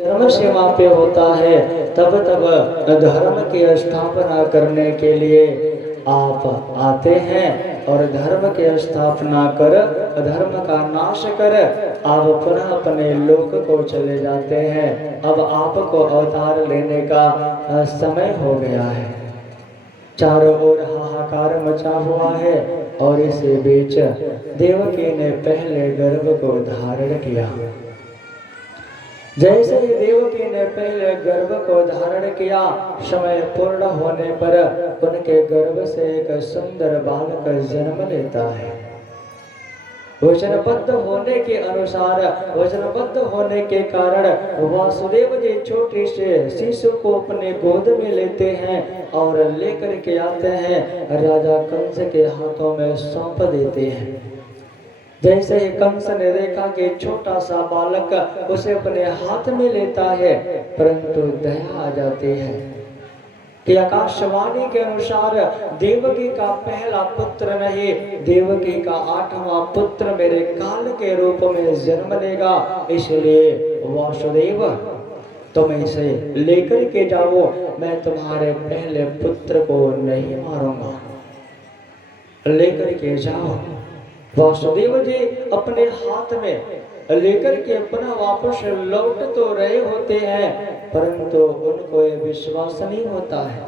धर्म सीमा पे होता है, तब तब धर्म की स्थापना करने के लिए आप आते हैं और धर्म की स्थापना कर धर्म का नाश कर आप पुनः अपने लोक को चले जाते हैं। अब आपको अवतार लेने का समय हो गया है। चारों ओर हाहाकार मचा हुआ है और इस बीच देवकी ने पहले गर्भ को धारण किया। जैसे ही देवकी ने पहले गर्भ को धारण किया, समय पूर्ण होने पर उनके गर्भ से एक सुंदर बालक जन्म लेता है। वचनबद्ध होने के अनुसार, वचनबद्ध होने के कारण वासुदेव जी छोटे से शिशु को अपने गोद में लेते हैं और लेकर के आते हैं, राजा कंस के हाथों में सौंप देते हैं। जैसे ही कंस ने देखा कि छोटा सा बालक उसे अपने हाथ में लेता है, परंतु दया आ जाती है कि आकाशवाणी के अनुसार देवकी का पहला पुत्र नहीं, देवकी का 8वां पुत्र मेरे काल के रूप में जन्म लेगा। इसलिए वासुदेव तुम इसे लेकर के जाओ, मैं तुम्हारे पहले पुत्र को नहीं मारूंगा, लेकर के जाओ। वासुदेव जी अपने हाथ में लेकर के अपना वापस लौट तो रहे होते हैं, परंतु उनको ये विश्वास नहीं होता है।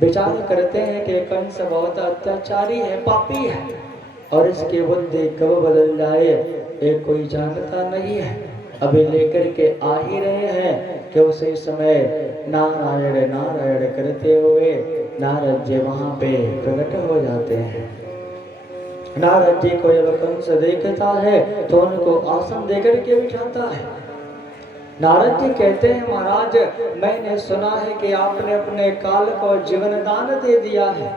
विचार करते हैं कि कंस बहुत अत्याचारी है, पापी है और इसकी बुद्धि कब बदल जाए ये कोई जानता नहीं है। अभी लेकर के आ ही रहे हैं कि उसी समय नारायण नारायण करते हुए नारद जी वहां पे प्रकट हो जाते हैं। नारद जी को जब कंस देखता है तो उनको आसन देकर के बिठाता है। नारद जी कहते हैं, महाराज मैंने सुना है कि आपने अपने काल को जीवन दान दे दिया है।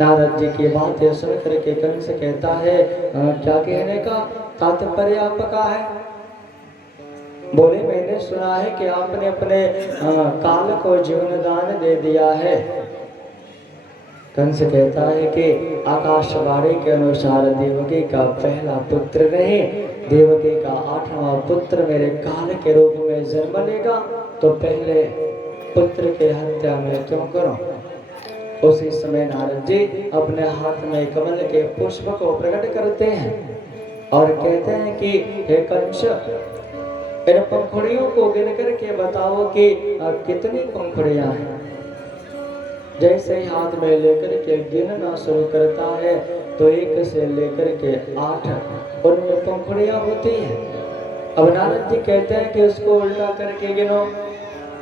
नारद जी की बातें सुन करके कंस कहता है, क्या कहने का तात्पर्य आपका है? बोले, मैंने सुना है कि आपने अपने काल को जीवन दान दे दिया है। कंस कहता है कि आकाशवाणी के अनुसार देवकी का पहला पुत्र नहीं, देवकी का 8वां पुत्र मेरे काल के रूप में जन्म लेगा, तो पहले पुत्र के हत्या में क्यों करूं? उसी समय नारद जी अपने हाथ में कमल के पुष्प को प्रकट करते हैं और कहते हैं कि हे कंस, इन पंखुड़ियों को गिन करके बताओ कि कितनी पंखुड़ियां हैं। जैसे ही हाथ में लेकर के गिनना शुरू करता है तो 1 से लेकर के 8 उनमें पंखुड़ियां होती हैं। अब नारद जी कहते हैं कि उसको उल्टा करके गिनो,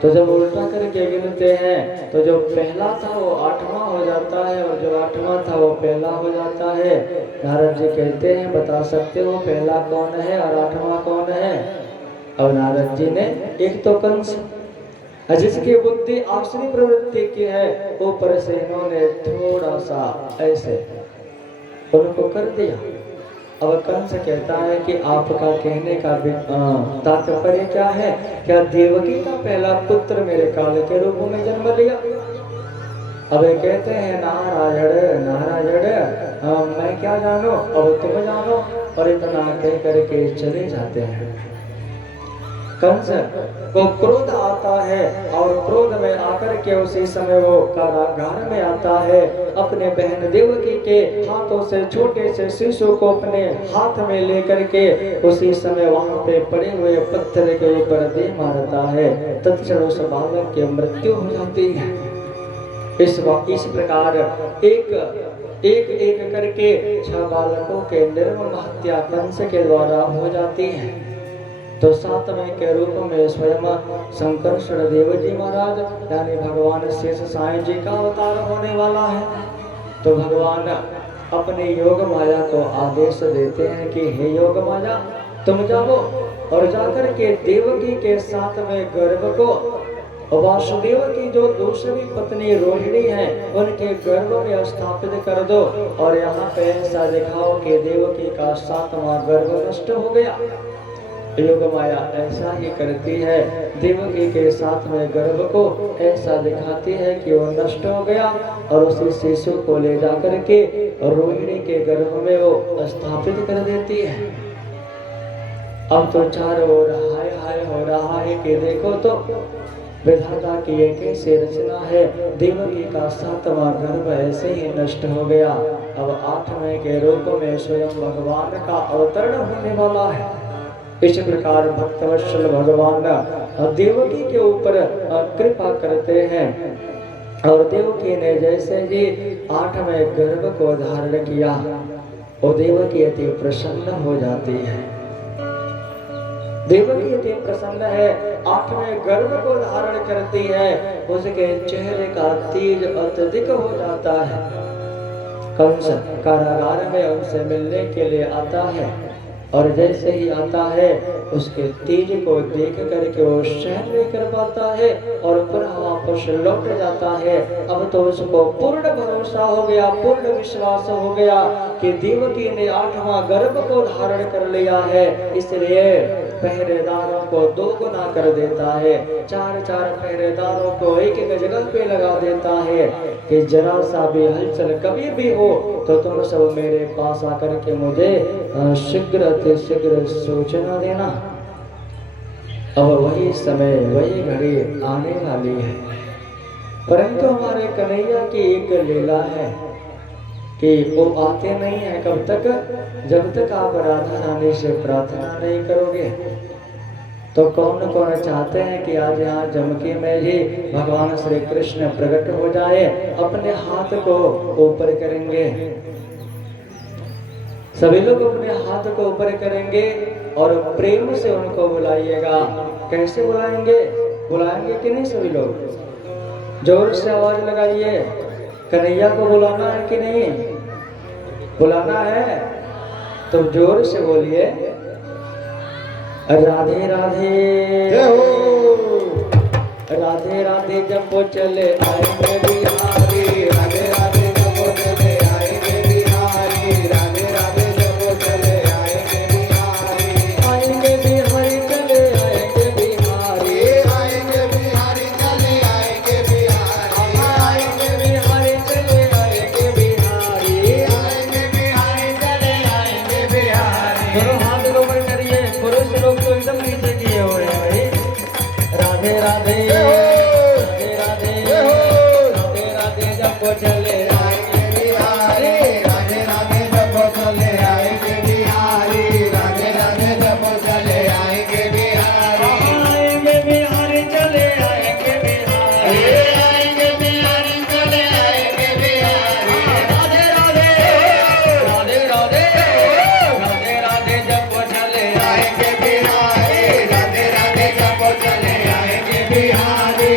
तो जब उल्टा करके गिनते हैं तो जो पहला था वो 8वां हो जाता है और जो 8वां था वो पहला हो जाता है। नारद जी कहते हैं, बता सकते हो पहला कौन है और 8वां कौन है? अब नारद जी ने एक तो कंस जिसकी बुद्धि आसुरी प्रवृत्ति की है, ऊपर से इन्होंने थोड़ा सा ऐसे उनको कर दिया। अब कंस कहता है कि आपका कहने का तात्पर्य क्या है? क्या देवकी का पहला पुत्र मेरे काल के रूप में जन्म लिया? अब कहते हैं, नारायण नारायण मैं क्या जानो, अब तुम जानो। और इतना कह करके चले जाते हैं। कंस को क्रोध आता है और क्रोध में आकर के उसी समय वो कारागार में आता है। अपने बहन देवकी के हाथों से छोटे से शिशु को अपने हाथ में लेकर के उसी समय वहां पे पड़े हुए पत्थर के ऊपर दे मारता है। तत्क्षण उस बालक की मृत्यु हो जाती है। इस प्रकार एक करके 6 बालकों के निर्मम हत्या कंस के द्वारा हो जाती है। तो 7वें के रूप में स्वयं शंकरश्वर देव जी महाराज यानी भगवान शेष साईं जी का अवतार होने वाला है। तो भगवान अपने योग माया को आदेश देते हैं कि हे योग माया, तुम जाओ और जाकर के देवकी के 7वें गर्भ को वासुदेव की जो दूसरी पत्नी रोहिणी है उनके गर्भ में स्थापित कर दो और यहाँ पे ऐसा दिखाओ कि देवकी का 7वां गर्भ नष्ट हो गया। योग माया ऐसा ही करती है, देवकी के 7वें गर्भ को ऐसा दिखाती है कि वो नष्ट हो गया और उसी शिशु को ले जाकर के रोहिणी के गर्भ में वो स्थापित कर देती है। अब तो चारों ओर हाय हाय हो रहा है कि देखो तो विधाता की ये कैसी रचना है। देवकी का 7वां गर्भ ऐसे ही नष्ट हो गया। अब 8वें के रूप में स्वयं भगवान का अवतरण होने वाला है। इस प्रकार भक्तवत्सल भगवान देवकी के ऊपर कृपा करते हैं और देवकी ने जैसे ही 8वें गर्भ को धारण किया और देवकी अति प्रसन्न हो जाती है। देवकी अति प्रसन्न है, 8वें गर्भ को धारण करती है। उसके चेहरे का तेज अत्यधिक हो जाता है। कंस कारागार में उनसे मिलने के लिए आता है और जैसे ही आता है उसके तेज को देख करके वो सहन नहीं कर पाता है और पुनः वापस लौट जाता है। अब तो उसको पूर्ण भरोसा हो गया, पूर्ण विश्वास हो गया कि देवकी ने 8वां गर्भ को धारण कर लिया है, इसलिए पहरेदारों को 2 गुना कर देता है। 4-4 पहरेदारों को एक जगह पे लगा देता है कि जरा सा भी हलचल कभी भी हो तो तुम सब मेरे पास आकर के मुझे शीघ्र शीघ्र सूचना देना। अब वही समय वही घड़ी आने वाली है, परंतु हमारे कन्हैया की एक लीला है कि वो आते नहीं है कब तक, जब तक आप राधा रानी से प्रार्थना नहीं करोगे। तो कौन कौन चाहते हैं कि आज यहाँ जमकी में ही भगवान श्री कृष्ण प्रकट हो जाए, अपने हाथ को ऊपर करेंगे। सभी लोग अपने हाथ को ऊपर करेंगे और प्रेम से उनको बुलाइएगा। कैसे बुलाएंगे? बुलाएंगे कि नहीं? सभी लोग जोर से आवाज लगाइए। कन्हैया को बुलाना है कि नहीं? बुलाना है तो जोर से बोलिए, राधे राधे जय हो, राधे राधे जब वो चले आएंगे बिहारी, राधे राधे जब वो चले आएंगे बिहारी, राधे राधे जब वो चले आएंगे बिहारी, आएंगे बिहारी चले आएंगे बिहारी, आएंगे बिहारी चले आएंगे बिहारी, आएंगे बिहारी चले आएंगे बिहारी, आएंगे बिहारी चले आएंगे बिहारी। दोनों हाथ ऊपर करिए, पुरुष लोग तो एकदम नीचे किए हुए हैं भाई। राधे राधे राधे राधे राधे राधे जब वो चले आएंगे बिहारी, राधे राधे जब वो चले आएंगे बिहारी, राधे राधे जब वो चले आएंगे बिहारी, आएंगे बिहारी चले आएंगे बिहारी, आएंगे बिहारी चले आएंगे बिहारी, राधे राधे राधे राधे राधे राधे जब वो चले आएंगे बिहारी, राधे राधे जब वो चले आएंगे बिहारी,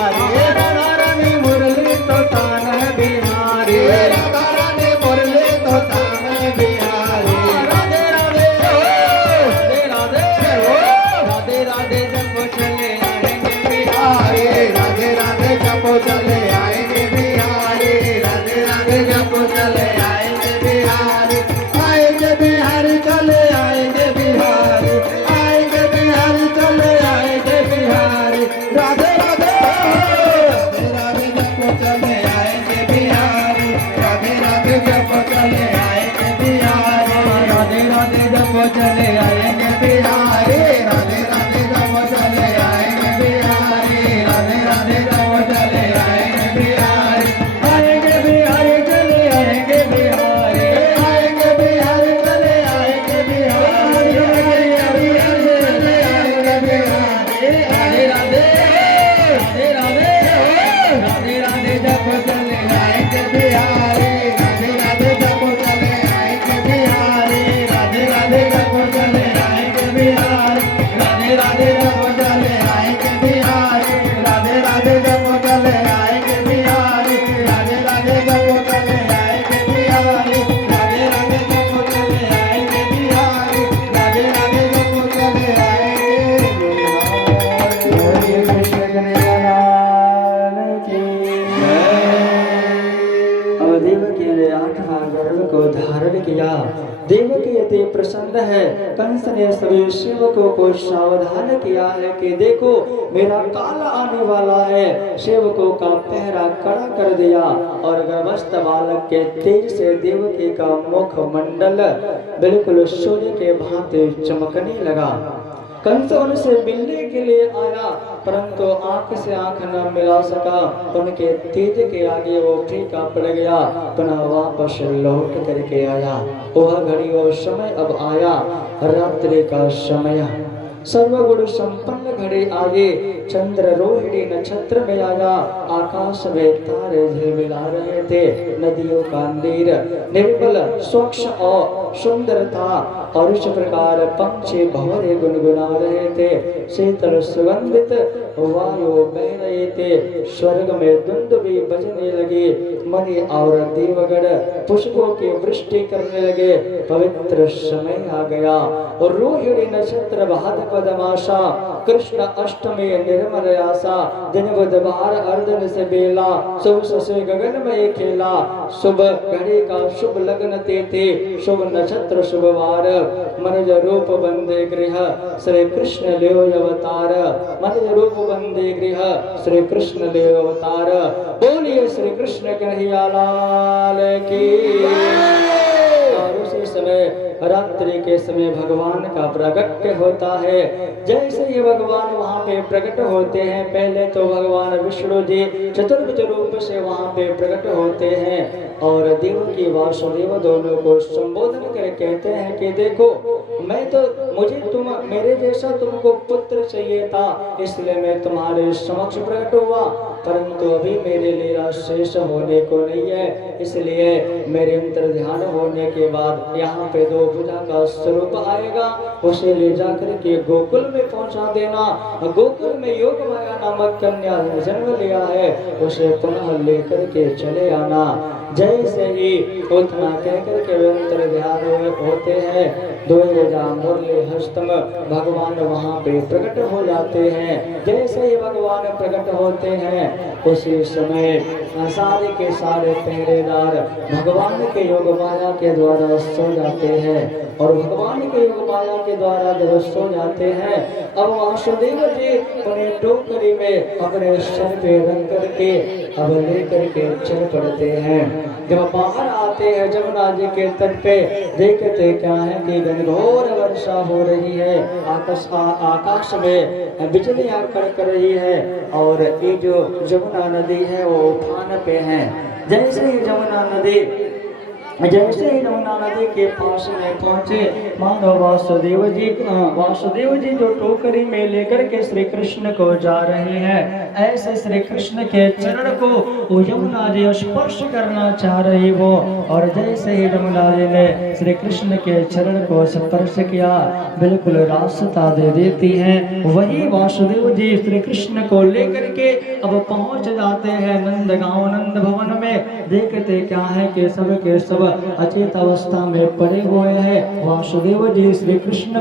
बिहारी, राधा रानी मुरली तो तान बिहारी, राधा रानी मुरली तो तान बिहारी। राधे राधे राधे राधे राधे राधे जब चले आएंगे बिहारी, राधे राधे जब चले आएंगे बिहारी, राधे राधे जब चले आएंगे बिहारी, आएंगे बिहारी चले आएंगे बिहारी, आएंगे बिहारी चले आएंगे बिहारी। राधे राधे राधे राधे जब चले आएंगे बिहारी, राधे राधे जब चले आएंगे बिहारी, राधे राधे जब चले आएंगे बिहारी, राधे राधे जब चले आएंगे बिहारी, राधे राधे जब चले आएंगे बिहारी, आएंगे बिहारी चले आएंगे बिहारी, आएंगे बिहारी चले आएंगे बिहारी, चले आएंगे बिहारी। राधे राधे राधे राधे राधे राधे जब चले आएंगे बिहारी, राधे राधे जब चले आएंगे बिहारी, राधे राधे जब चले आएंगे बिहारी, राधे राधे जब चले आएंगे बिहारी, राधे राधे जब चले आएंगे बिहारी, राधे राधे जब चले आएंगे बिहारी, राधे राधे जब चले आएंगे बिहारी, राधे राधे जब चले आएंगे बिहारी। कृष्ण कन्हैया की अब देवकी ने 8वां गर्भ को धारण किया। देवकी अति प्रसन्न है। कंस ने सभी सेवकों को सावधान किया है कि देखो मेरा काल आने वाला है। सेवकों का पहरा कड़ा कर दिया और गर्भस्थ बालक के तेज से देवकी का मुख मंडल बिल्कुल सूर्य के भांति चमकने लगा। कंस उनसे मिलने के लिए आया परंतु आंख से आंख न मिला सका। उनके तेज के आगे वो फीका पड़ गया। पुनः वापस लौट करके आया। वह घड़ी और समय अब आया रात्रि का समय। सर्वगुण संपन्न घड़ी आगे चंद्र रोहिणी नक्षत्र में आया। आकाश में तारे झिलमिला रहे थे। नदियों का नीर निर्मल स्वच्छ और सुंदर था और इस प्रकार पंछी भंवरे गुनगुना रहे थे। शीतल सुगंधित वायु बह रहे थे। स्वर्ग में दुंदुभी बजने लगी। मणि और देवगण पुष्पों की वृष्टि करने लगे। पवित्र समय आ गया और रोहिणी नक्षत्र भाद्रपद मासा कृष्ण अष्टमी निर्मल आशा। दिन बुधवार अर्धन से बेला शुभ से गगन में खेला। शुभ घड़ी का शुभ लग्न तिथि शुभ नक्षत्र शुभ वार। मनज रूप बंदे गृह श्री कृष्ण लियो अवतार। मनज रूप बंदे गृह श्री कृष्ण लियो अवतार। बोलिए श्री कृष्ण कन्हैया लाल की। और उसी समय रात्रि के समय भगवान का प्रगट्य होता है। जैसे ही भगवान वहाँ पे प्रकट होते हैं पहले तो भगवान विष्णु जी चतुर्भुज रूप से वहाँ पे प्रकट होते हैं और देवकी वासुदेव दोनों को संबोधन कर कहते हैं कि देखो मुझे मेरे जैसा तुमको पुत्र चाहिए था इसलिए मैं तुम्हारे समक्ष प्रकट हुआ परंतु अभी मेरे लीला शेष होने को नहीं है। इसलिए मेरे अंतर ध्यान होने के बाद यहाँ पे 2 भुजा का स्वरूप आएगा। उसे ले जाकर के गोकुल में पहुँचा देना। गोकुल में योग माया नामक कन्या ने जन्म लिया है उसे पुनः लेकर के चले आना। जैसे ही उतना कहकर के अंतर ध्यान होते हैं द्वैजा मुरली हस्तम भगवान वहाँ पे प्रकट हो जाते हैं। जैसे ही भगवान प्रकट होते हैं उसी समय सारे के सारे पहरेदार भगवान के योग माया के द्वारा सो जाते हैं और भगवान के योग माया के द्वारा जब सो जाते हैं अब वासुदेव जी उन्हें टोकरी में अपने सर पे रख करके अब लेकर के चल पड़ते हैं। जब बाहर आते हैं जमुना जी के तट पे देखते क्या है कि घनघोर वर्षा हो रही है। आकाश में बिजलियां कड़क रही है और ये जो जमुना नदी है वो उफान पे है। जैसे ही जमुना नदी जैसे ही यमुना नदी के पास में पहुंचे, मानो वासुदेव जी जो टोकरी में लेकर के श्री कृष्ण को जा रहे हैं, ऐसे श्री कृष्ण के चरण को वो यमुना जी स्पर्श करना चाह रही हो। और जैसे ही यमुना जी ने श्री कृष्ण के चरण को स्पर्श किया, बिल्कुल रास्ता दे देती हैं। वही वासुदेव जी श्री कृष्ण को लेकर के अब पहुंच जाते हैं नंदगांव नंद भवन में। देखते क्या है कि सब के सब अचेत अवस्था में पड़े हुए हैं। वासुदेव जी श्री कृष्ण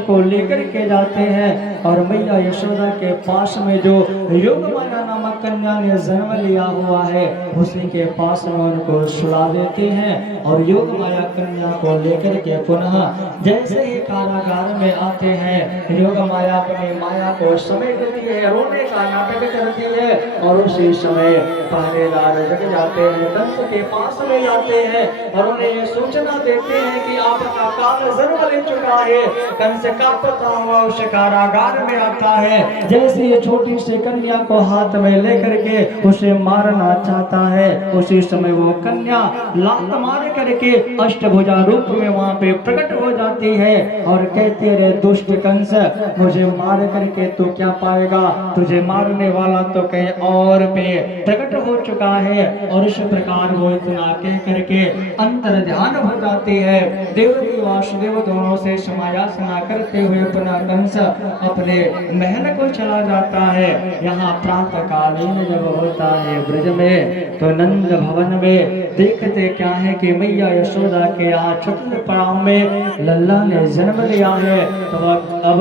को लेकर के जाते हैं और मैया यशोदा के पास में जो योगमाया नामक कन्या ने जन्म लिया हुआ है, उसी के पास में उनको सुला देते हैं। और योगमाया कन्या को लेकर के पुनः जैसे ही कारागार में आते हैं, योगमाया अपनी माया को समेटती है, रोने का नाटक करती है। और उसी समय पहरेदार जग जाते हैं, कंस के पास में जाते हैं और उन्हें ये सूचना देते हैं कि आपका काल जन्म ले चुका है। कंस कांपता हुआ उस कारागार में आता है। जैसे ये छोटी सी कन्या को हाथ में लेकर के उसे मारना चाहता है, उसी समय वो कन्या लात मार करके अष्टभुजा रूप में वहां पे प्रकट हो जाती है और कहते रे दुष्ट कंस, मुझे मार करके तू क्या पाएगा? तुझे मारने वाला तो कहीं और पे प्रकट हो चुका है। और इस प्रकार वो इतना कह करके अंतर ध्यान हो जाती है। देवकी वासुदेव दोनों से समायासना करते हुए अपना कंस अपने महल को चला जाता है। यहाँ प्रातः कालीन जब होता है ब्रज में, तो नंद भवन में देखते क्या है कि मैया यशोदा के यहाँ छोटे पड़ाव में लल्ला ने जन्म लिया है। तो अब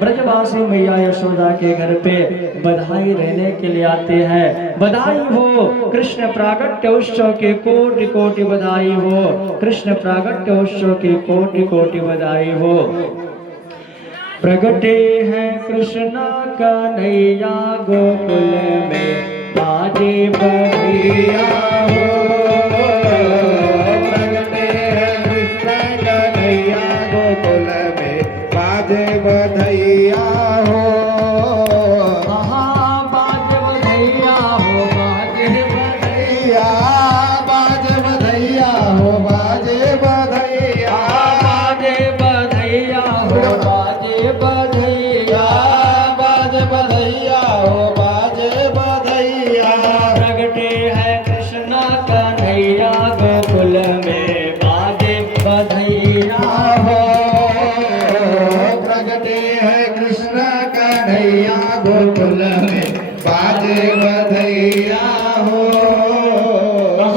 ब्रजवासी मैया यशोदा के घर पे बधाई रहने के लिए आते हैं। बधाई हो कृष्ण प्रागट्य उत्सव की कोटि कोटि बधाई हो, कृष्ण प्रागट्य उत्सव की कोटि कोटि बधाई हो। प्रगटे हैं कृष्ण कन्हैया गोकुल में, बाजे बधिया हो। प्रगटे हैं कृष्ण कन्हैया गोकुल में, बाजे बधैया हो। बाजे बधैया हो, बाजे बधैया, बाजे बधैया हो, बाजे बधैया, बाजे बधैया हो, बाजे बधैया, बाजे बधैया हो, बाजे बधैया। प्रगटे है कृष्ण कन्हैया गोकुल में, बाजे बधैया हो। प्रगटे है कृष्ण कन्हैया गोकुल में, बाजे बधैया हो।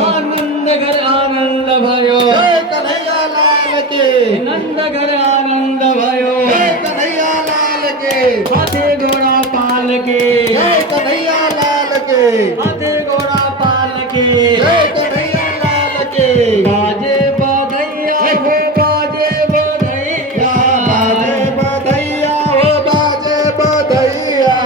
आनंद घर आनंद भयो, जय कन्हैया लाल के, नंद घर आनंद भयो, जय कन्हैया लाल के, हाथी घोड़ा पाल के, जय कन्हैया लाल के, हाथी घोड़ा पाल के, जय कन्हैया लाल के। बाजे बधैया हो, बाजे बधैया, बाजे बधैया हो, बाजे बधैया,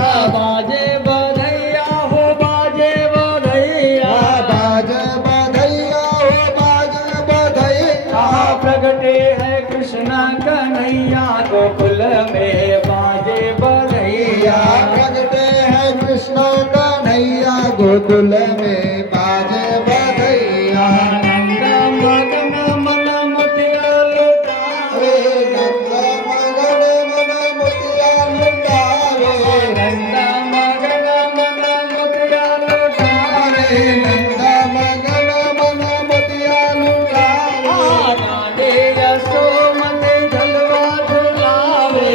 बाजे बधैया हो, बाजे बधैया, बाजे बधैया हो, बाजे बधैया। प्रगटे है कृष्ण कन्हैया गोकुल में, बाजे बधैया। प्रगटे है कृष्ण कन्हैया गोकुल में, बाजे बधैया। नंद मगन मन मोतिया लुटावे, नंद मगन मन मोतिया लुटावे, नंद मगन मन मोतिया लुटावे, नंद मगन मन मोतिया लुटावे। राधे यशोमती झलवा झुलावे,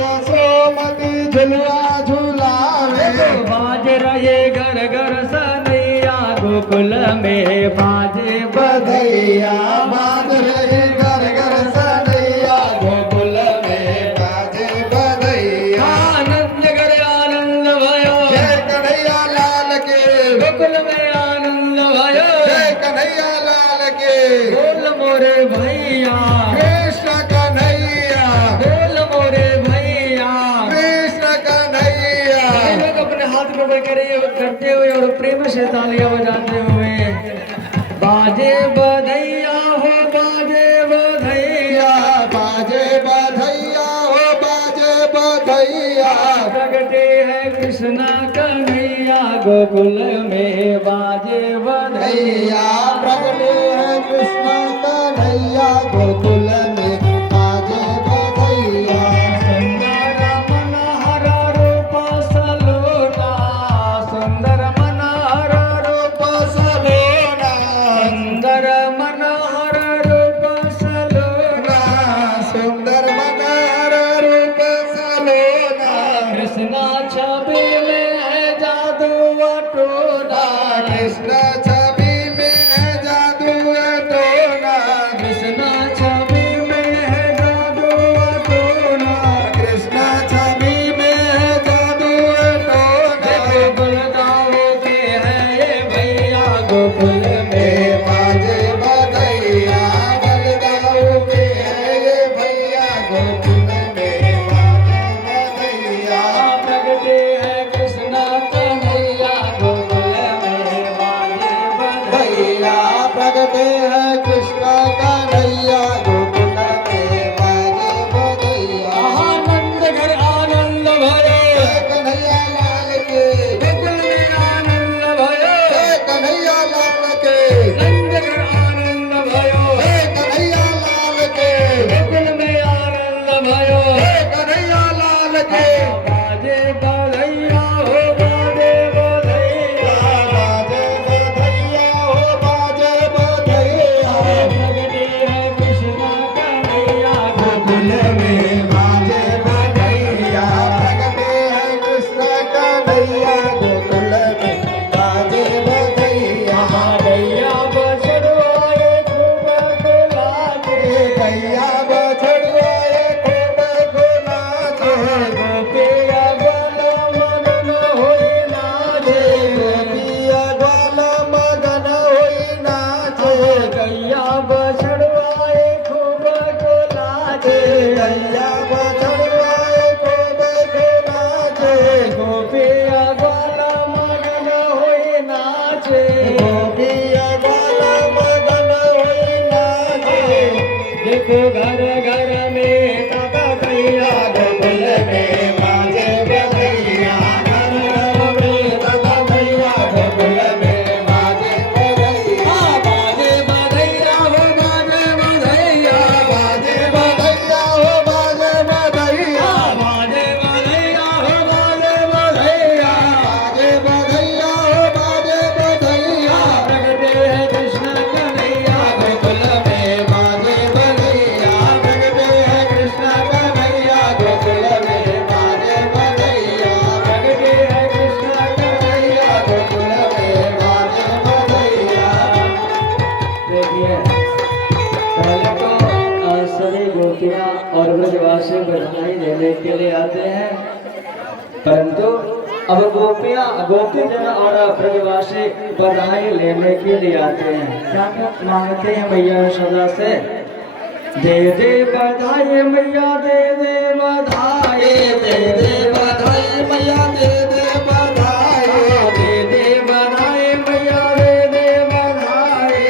यशोमती झुलवा झुलावे। बाज रहे घर घर सनैया गोकुल में, बाजे बधैया बाज रहे घर घर सनैया गोकुल में, बाजे बधैया। आनंद घर आनंद भयो, जय कन्हैया लाल के, गोकुल में आनंद भयो। जय कन्हैया लाल के, बोल मोरे भैया, कृष्ण कन्हैया, बोल मोरे भैया। कृष्ण कन्हैया। ये लोग अपने हाथ को करते हुए और प्रेम से तालियां बजाते हुए, बाजे बधैया हो, बाजे बधैया, बाजे बधैया हो, बाजे बधैया। प्रगटे है कृष्ण कन्हैया गोकुल में बाजे बधैया। प्रगटे है कृष्ण कन्हैया गोकुल में बाजे बधैया। सुंदर मनोहर रूप सलोना, सुंदर मनोहर रूप सलोना, सुंदर मनोहर रूप सलोना, सुंदर मनोहर रूप सलोना। कृष्णा छवि में है जादू टोना, कृष्ण छवि में है जादू टोना। कृष्णा छवि में है जादू टोना, कृष्ण छवि में है जादू टोना। गोकुल गाँव के हैं ये भैया गोकुल में बाजे बधैया बलगाऊ के है ये भैया गोकुल में बाजे बधैया। प्रगटे है कृष्ण कन्हैया गोकुल में बाजे बधैया। भैया प्रगटे है कृष्ण कन्हैया गोकुल में बाजे बधैया। आनंद घर आनंद भयो, कन्हैया लाल के गोकुल में आनंद भयो, कन्हैया लाल के नंद घर आनंद भयो, कन्हैया लाल के गोकुल में आनंद भयो। कन्हैया लाल के बाजे बधैया हो बाजे बधैया, बाजे बधैया हो बाजे बधैया। प्रगटे है कृष्ण कन्हैया गोकुल में बाजे बधैया प्रगटे है कृष्ण कन्हैया गोकुल में बाजे बधैया। भैया बछड़ुआए खूब गुलाबी, भैया बछड़ुआए खूब गुनाचे। गोपिया ग्वाला मगन होई नाचे, गोपिया ग्वाला मगन होई नाचे। गैया बछड़ुआए खूब गुलाबी, भैया बछड़ुआए खूब गुनाचे। गोपिया ग्वाला मगन होई नाचे। गोपिया ग्वाला मगन होई नाचे। देखो घर घर में काका भैया गोकुल में बाजे बधैया घर घर में दादा भैया गोकुल में बाजे बधैया। बाजे बधैया हो बाजे बधैया, बाजे बधैया हो बाजे बधैया। बाजे बधैया हो बाजे बधैया। बाजे बधैया हो बाजे बधैया। प्रगटे है कृष्ण कन्हैया गोकुल में बाजे बधैया प्रगटे है कृष्ण कन्हैया गोकुल में बाजे बधैया। प्रगटे है कृष्ण कन्हैया गोकुल में बाजे बधैया। देखिए पहले तो सभी गोपियाँ और ब्रजवासी बधाई देने के लिए आते हैं, परंतु अब गोपी जन और ब्रजवासी बधाई लेने के लिए आते हैं। क्या क्या मांगते हैं मैया यशोदा से? दे दे बधाई मैया दे दे बधाई, दे दे बधाई मैया दे दे बधाई। दे दे बधाई मैया दे दे बधाई।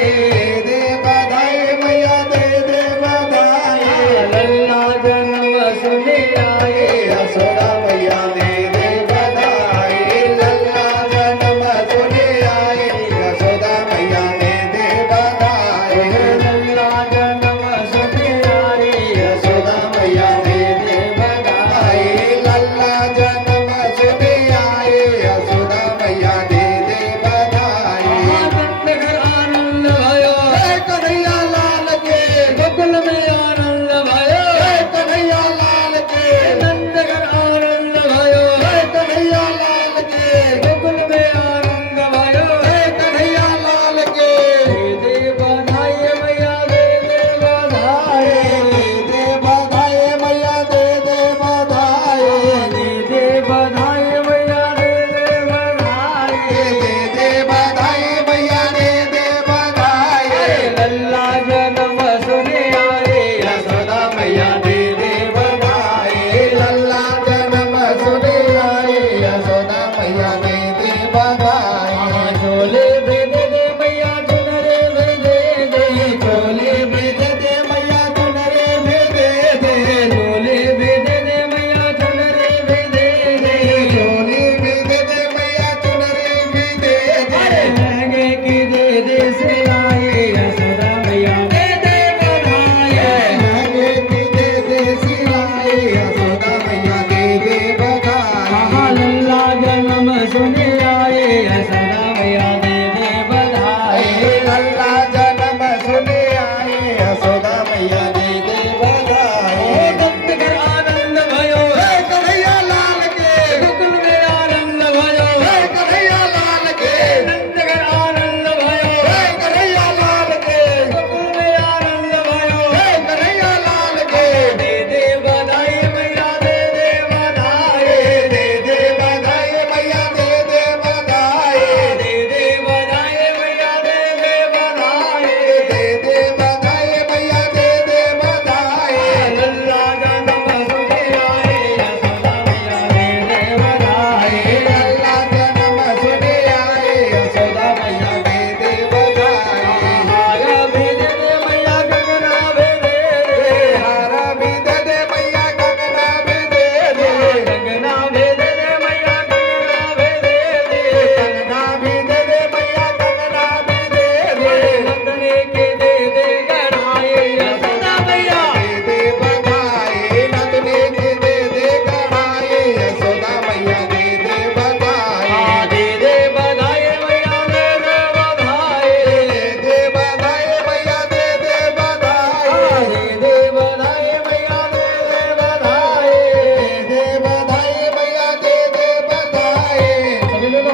दे बधाई मैया दे दे बधाई। लल्ला जन्म सुने आए यशोदा मैया दे दे बधाई। लल्ला जन्म सुने आई यशोदा मैया दे दे बधाई। लल्ला जन्म सुने आए यशोदा मैया दे दे बधाई। लल्ला जन्म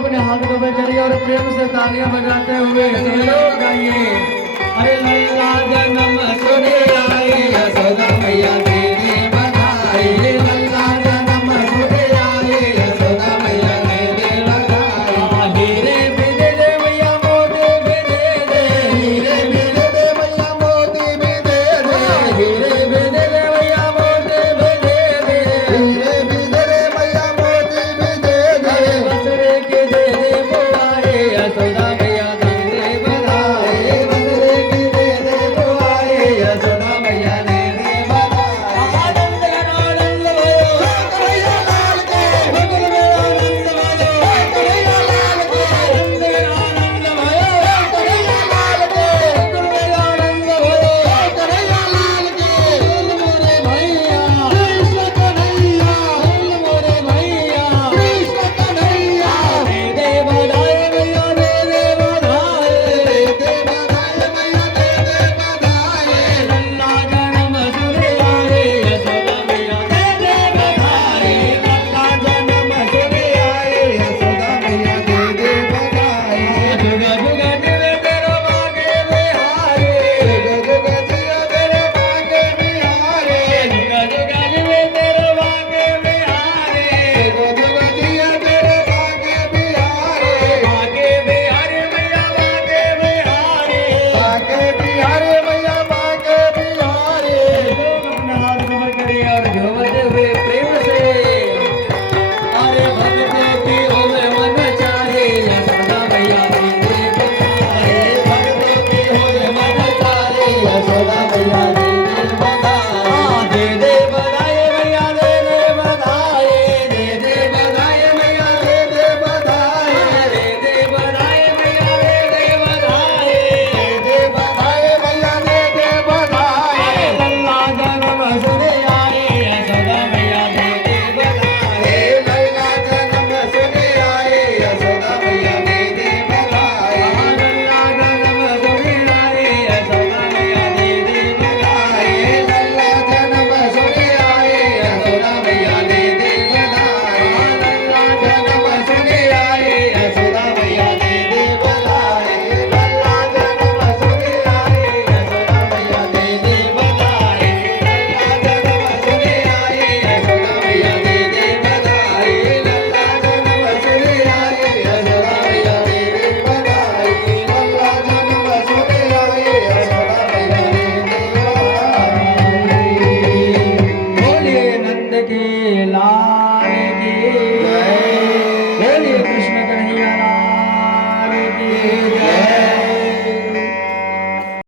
अपने हाथ को करिए और प्रेम से तालियां बजाते हुए सब लोग गाइए। अरे लल्ला जन्म सुने आई यशोदा मैया दे दे बधाई, लल्ला जन्म सुने आई यशोदा मैया दे दे बधाई। हीरे भी दे दे मैया मोती भी दे दे, हीरे भी दे दे मैया मोती भी दे दे, हीरे भी दे दे मैया मोती भी दे दे, हीरे भी दे दे मैया मोती भी दे दे, बसरे के दे दे बुआरे यशोदा मैया दे दे बधाई, बसरे की दे दे बुआई यशोदा मैया दे दे बधाई। आनंद आनंद भयो कन्हैया लाल के भगल में आनंद भयो कन्हैया लाल के आनंद आनंद भयो कन्हैया लाल के भगल में आनंद भयो कन्हैया लाल के बोल मोरे भैया कृष्ण कन्हैया बोल मोरे भैया कृष्ण कन्हैया दे दे बधाई मैया दे दे बधाई, दे दे बधाई मैया दे दे बधाई। लल्ला जन्म सुने आए यशोदा मैया दे दे बधाई, लल्ला जन्म सुने आए यशोदा मैया दे दे बधाई। जुग जुग जिले तेरो बागे बिहारी, जुग जुग जिया तेरे बागे बिहारी, जुग जुग जिले तेरो बागे बिहारी, जुग जुग जिया तेरे बागे बिहारी। बागे बिहारी मैया बागे बिहारी। बागे बिहारी मैया बागे बिहारी। लोग अपना हाथ कमर करिए और झूमते हुए प्रेम से अरे भक्तों की होवे मन चाहे यशोदा मैया दे दे बधाई, भक्तों की होवे मन चाहे यशोदा मैया दे दे बधाई, दे दे बधाई मैया दे दे बधाई, दे दे बधाई मैया दे दे बधाई, दे दे बधाई मैया दे दे बधाई, दे दे बधाई मैया दे दे बधाई। लल्ला जन्म सुने आए यशोदा मैया दे दे बधाई। लल्ला जन्म सुने आए यशोदा मैया दे दे बधाई। लल्ला जन्म सुने आए यशोदा मैया दे दे बधाई। लल्ला जन्म सुने आए यशोदा मैया दे दे बधाई। लल्ला जन्म सुने आए यशोदा मैया दे दे बधाई। लल्ला जन्म सुने आए यशोदा मैया दे दे बधाई। लल्ला जन्म सुने आए यशोदा मैया दे दे बधाई। लल्ला जन्म सुने आए यशोदा मैया दे दे बधाई। लल्ला जन्म सुने आए यशोदा मैया दे दे बधाई। बोले नंद के लाल